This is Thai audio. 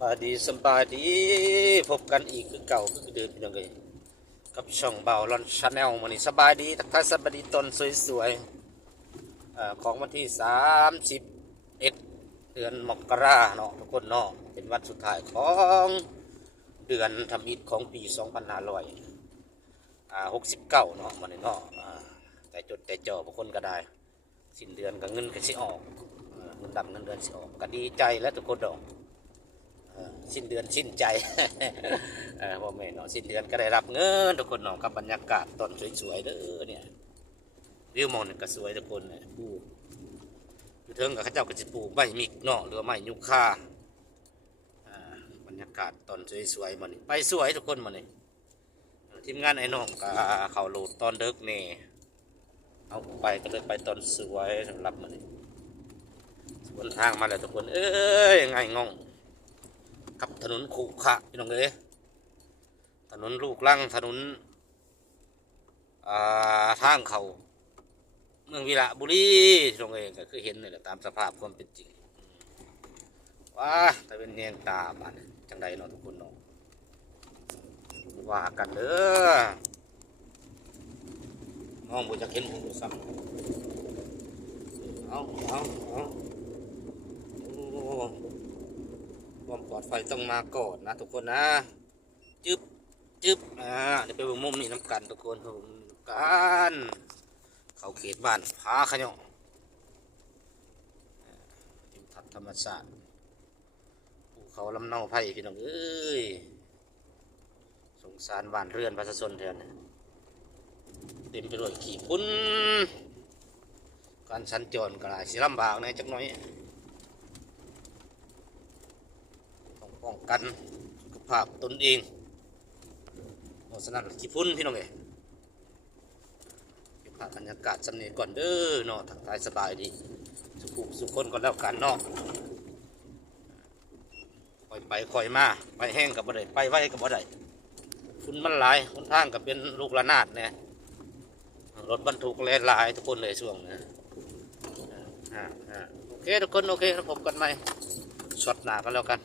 สบายดีพบกันอีกคือเก่าคือเดิมพี่น้องเลยกับช่องเบาลอนชาแนลมันนี่สบายดีทักทายสบายดีตนสวยๆของวันที่31เดือนมกราเนาะทุกคนเนาะเป็นวันสุดท้ายของเดือนทำอิฐของปี2569เนาะมันนี่เนาะแต่จดแต่จ่อบางคนก็ได้สิ้นเดือนก็เงินก็สิออกเงินดำเงินเดือนสิออกก็ดีใจแล้วทุกคนดอกสิ้นเดือนสิ้นใจพ่อแม่เนาะสิ้นเดือนก็ได้รับเงินทุกคนเนาะกับบรรยากาศตอนสวยๆเด้อเนี่ยวิวมองนี่ก็สวยทุกคนเนี่ยปลูกอยู่เทิงกับข้าเจ้าก็จะปลูกไม้มิกเนาะหรือไม้ยูคาบรรยากาศตอนสวยๆมันนี่ไปสวยทุกคนมันนี่ทีมงานไอ้น้องก็เขาโหลดตอนเด็กนี่เอาไปก็เลยไปตอนสวยสำหรับมันนี่บนทางมาแล้วทุกคนเอ้ยไงงงกับถนนขรุขระพี่น้องเอ้ยถนนลูกลังถนนทางเขาเมืองวิระบุรีพี่น้องเอ้ยก็คือเห็นนี่แหละตามสภาพความเป็นจริงว้าแต่เป็นเนียงตาบ้านจังใดเนาะทุกคนเนาะว่ากันเด้อน้องบุจะเห็นหูซ้ำเอาความปลอดภัยต้องมาก่อนนะทุกคนนะจึ๊บเดี๋ยวไปมุมนี้น้ำกันทุกคนผมกันเขาเขตบ้านผาขยะทิวทัศน์ธรรมชาติภูเขาลำเนาไผ่พี่น้องเอ้ยสงสารบ้านเรือนประชาชนแทนเต็มไปด้วยขี้ฝุ่นการสัญจรก็หลายสิลำบากในจักหน่อยต้องป้องกันสุขภาพตนเองเพราะฉะนั้นขี้ฝุ่นพี่น้องเอ้ยเก็บภาพบรรยากาศสำเนียงก่อนเด้อเนาะทักทายสบายดีสุขคนก่อนแล้วกันเนาะคอยไปคอยมาไปแห้งกับบ่ได้ไปไว้กับบ่ได้ฝุ่นมันหลายคนทางกับเป็นลูกระนาดเนี่ยรถบรรทุกแล่นหลายทุกคนเลยช่วงนี้โอเคทุกคนโอเคแล้วพบกันใหม่ช็อตหน้ากันแล้วกัน